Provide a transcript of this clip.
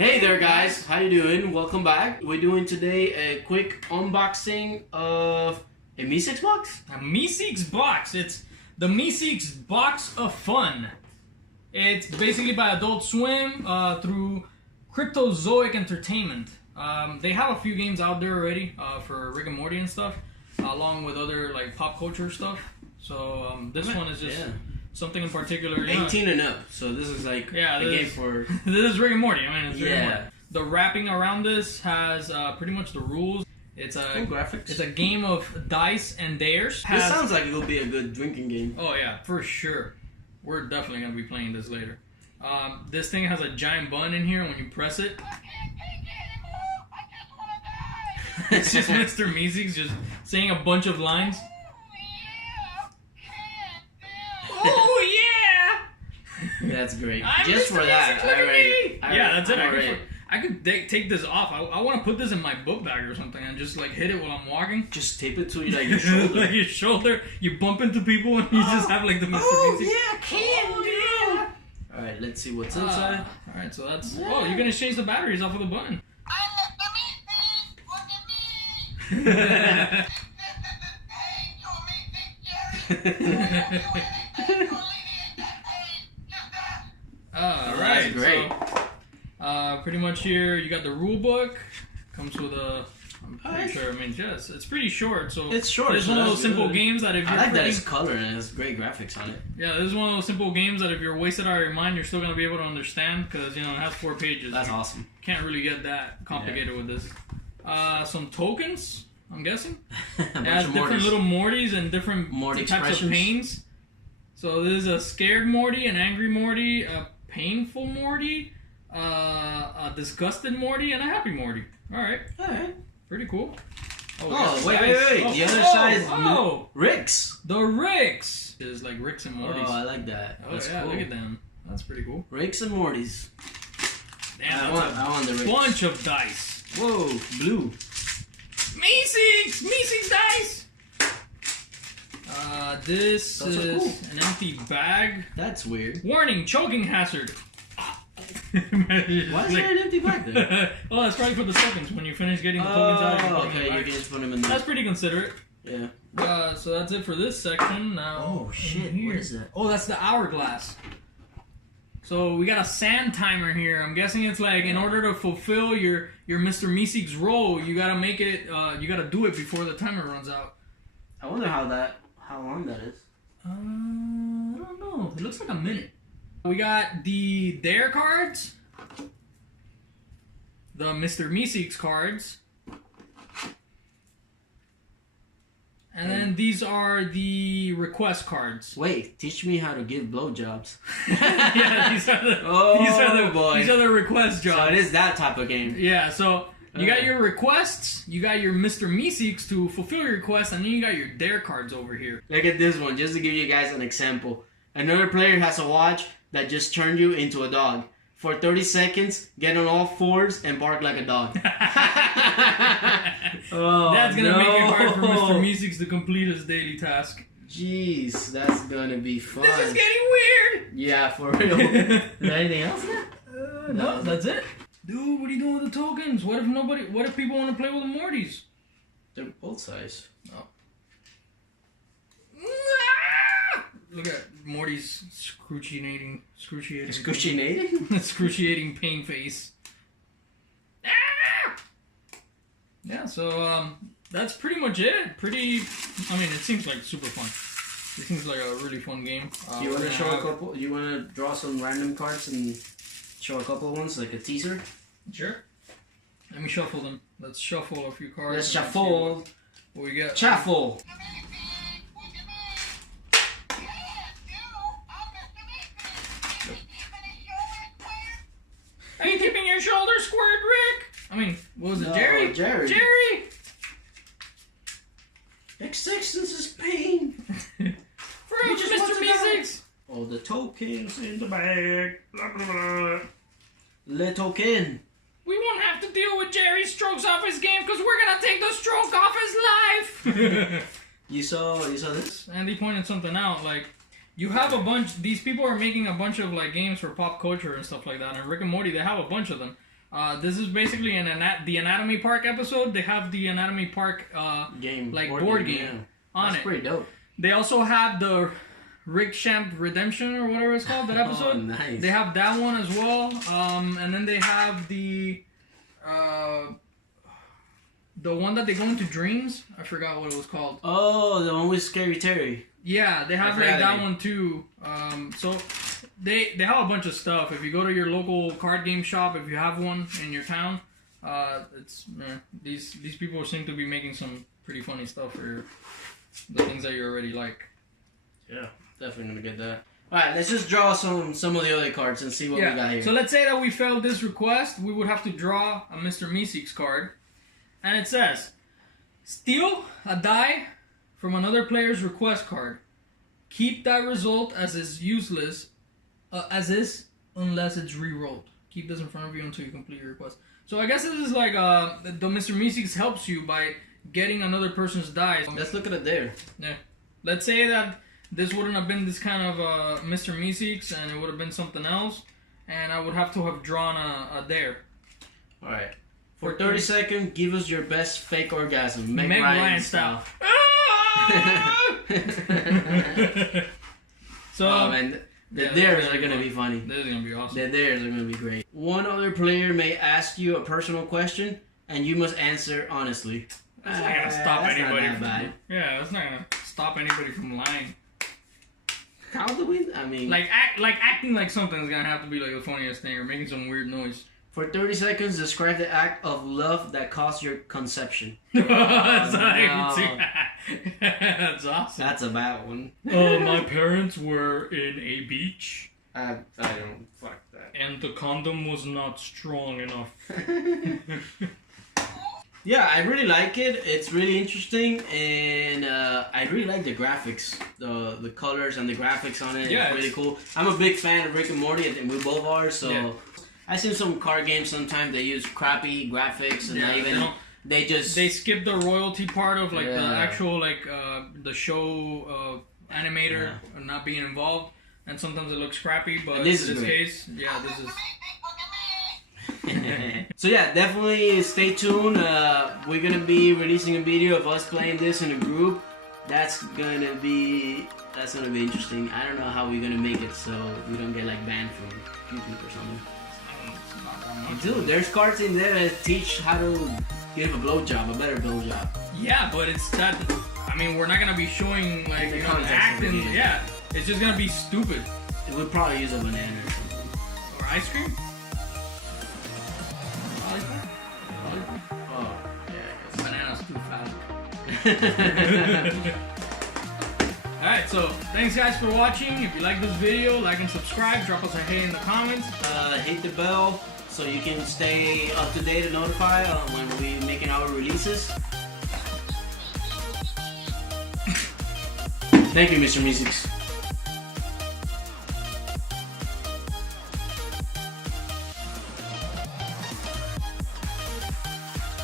Hey there guys, how you doing? Welcome back. We're doing today a quick unboxing of a Meeseeks box? A Meeseeks Box. It's the Meeseeks Box of Fun. It's basically by Adult Swim through Cryptozoic Entertainment. They have a few games out there already for Rick and Morty and stuff, along with other like pop culture stuff. So this one is just something in particular. 18 and up, so this is like a game for... This is Rick and Morty. I mean, it's Rick and Morty. The wrapping around this has pretty much the rules. It's a cool graphics. It's a game of dice and dares. This sounds like it will be a good drinking game. Oh yeah, for sure. We're definitely gonna be playing this later. This thing has a giant button in here. When you press it, it's just Mr. Meeseeks just saying a bunch of lines. Oh yeah! That's great. I'm Just Mr. for that, Meeseeks, I read it. Yeah, that's it. I could take this off. I want to put this in my book bag or something and just like hit it while I'm walking. Just tape it to like your shoulder. Like your shoulder. You bump into people and you just have like the Mr. Meeseeks. Yeah, can do. All right, let's see what's inside. All right, so that's. Oh, you're gonna change the batteries off of the button. Alright, great. So, pretty much here you got the rule book. Comes with a, I'm pretty sure, I mean, yes, it's pretty short. So it's short. It's one of those simple games that if you're I like that it's color and it has great graphics on it. Yeah, this is one of those simple games that if you're wasted out of your mind, you're still gonna be able to understand because it has 4 pages. That's awesome. Can't really get that complicated with this. Some tokens, I'm guessing. It has different little Mortys and different types of pains. So this is a scared Morty, an angry Morty, a painful Morty, a disgusted Morty, and a happy Morty. Alright. Pretty cool. Oh, wait. The other side is Ricks. The Ricks is like Ricks and Mortys. Oh, I like that. That's cool. Look at them. That's pretty cool. Ricks and Mortys. Damn, I want the Ricks. Bunch of dice. Whoa, blue. Meeseeks! Meeseeks dice! This is an empty bag. That's weird. Warning, choking hazard. Why is there an empty bag there? Oh, that's probably for the tokens. When you finish getting the tokens out, you can just put them in there. That's pretty considerate. Yeah. So that's it for this section. Now, oh shit, what is that? Oh, that's the hourglass. So we got a sand timer here. I'm guessing it's like in order to fulfill your Mr. Meeseeks role, you gotta make it. You gotta do it before the timer runs out. I wonder how long that is. I don't know. It looks like a minute. We got the Dare cards, the Mr. Meeseeks cards, and then these are the request cards. Wait, teach me how to give blowjobs. Yeah, these are the request jobs. So it is that type of game. Yeah, so you got your requests, you got your Mr. Meeseeks to fulfill your requests, and then you got your Dare cards over here. Look at this one, just to give you guys an example. Another player has a watch that just turned you into a dog. For 30 seconds, get on all fours and bark like a dog. Oh, that's gonna make it hard for Mr. Meeseeks to complete his daily task. Jeez, that's gonna be fun. This is getting weird! Yeah, for real. Is there anything else there? No, that's it. Dude, what are you doing with the tokens? What if people want to play with the Mortys? They're both size. Oh. Look at Morty's excruciating pain face. Yeah, so that's pretty much it. I mean, it seems like super fun. It seems like a really fun game. You want to show a couple? You want to draw some random cards and show a couple of ones, like a teaser? Sure. Let me shuffle them. Let's shuffle a few cards. Let's shuffle. What we got? Shuffle. Are you keeping your shoulders squared, Rick? I mean, what was it, Jerry? Jerry! Existence is pain. For Mr. Meeseeks. Oh, the tokens in the bag. Blah, blah, blah. Le token. We won't have to deal with Jerry's strokes off his game because we're gonna take the stroke off his life. You saw this? Andy pointed something out, like, you have a bunch, these people are making a bunch of like games for pop culture and stuff like that, and Rick and Morty, they have a bunch of them. This is basically the Anatomy Park episode. They have the Anatomy Park game, like board game yeah. on That's pretty dope. They also have the Rick Champ Redemption or whatever it's called, that episode. Oh, nice. They have that one as well. And then they have the one that they go into dreams. I forgot what it was called. Oh, the one with Scary Terry. Yeah, they have like that one too. So they have a bunch of stuff. If you go to your local card game shop, if you have one in your town, these people seem to be making some pretty funny stuff for the things that you already like. Yeah, definitely gonna get that. Alright, let's just draw some of the other cards and see what we got here. So let's say that we failed this request. We would have to draw a Mr. Meeseeks card. And it says, steal a die from another player's request card. Keep that result as is useless, unless it's re-rolled. Keep this in front of you until you complete your request. So I guess this is like the Mr. Meeseeks helps you by getting another person's die. Let's look at it there. Yeah. Let's say that this wouldn't have been this kind of Mr. Meeseeks and it would have been something else. And I would have to have drawn a dare. Alright. For 30 seconds, give us your best fake orgasm. Meg Ryan style. So, oh man, the dares are gonna be funny. This is gonna be awesome. The dares are gonna be great. One other player may ask you a personal question, and you must answer honestly. That's not gonna stop anybody not that bad. Yeah, that's not gonna stop anybody from lying. How do we? I mean, like acting like something's gonna have to be like the funniest thing, or making some weird noise. For 30 seconds, describe the act of love that caused your conception. That's not even That's awesome. That's a bad one. My parents were in a beach. I don't fuck that. And the condom was not strong enough. Yeah, I really like it. It's really interesting, and I really like the graphics, the colors and the graphics on it. Yeah, it's really cool. I'm a big fan of Rick and Morty, and we both are. So. Yeah. I see some card games sometimes they use crappy graphics and not even they skip the royalty part of like the actual like the show animator not being involved, and sometimes it looks crappy, but in this case, this is. So yeah, definitely stay tuned. We're gonna be releasing a video of us playing this in a group. That's gonna be interesting. I don't know how we're gonna make it so we don't get like banned from YouTube or something. Dude, there's cards in there that teach how to give a blowjob, a better blowjob. Yeah, but it's that. I mean, we're not gonna be showing like acting. Yeah, it's just gonna be stupid. We'll probably use a banana or something. Or ice cream. Oh, yeah. Banana's too fat. Alright, so thanks guys for watching. If you like this video, like and subscribe. Drop us a hey in the comments. Hit the bell so you can stay up to date and notified when we're making our releases. Thank you, Mr. Meeseeks.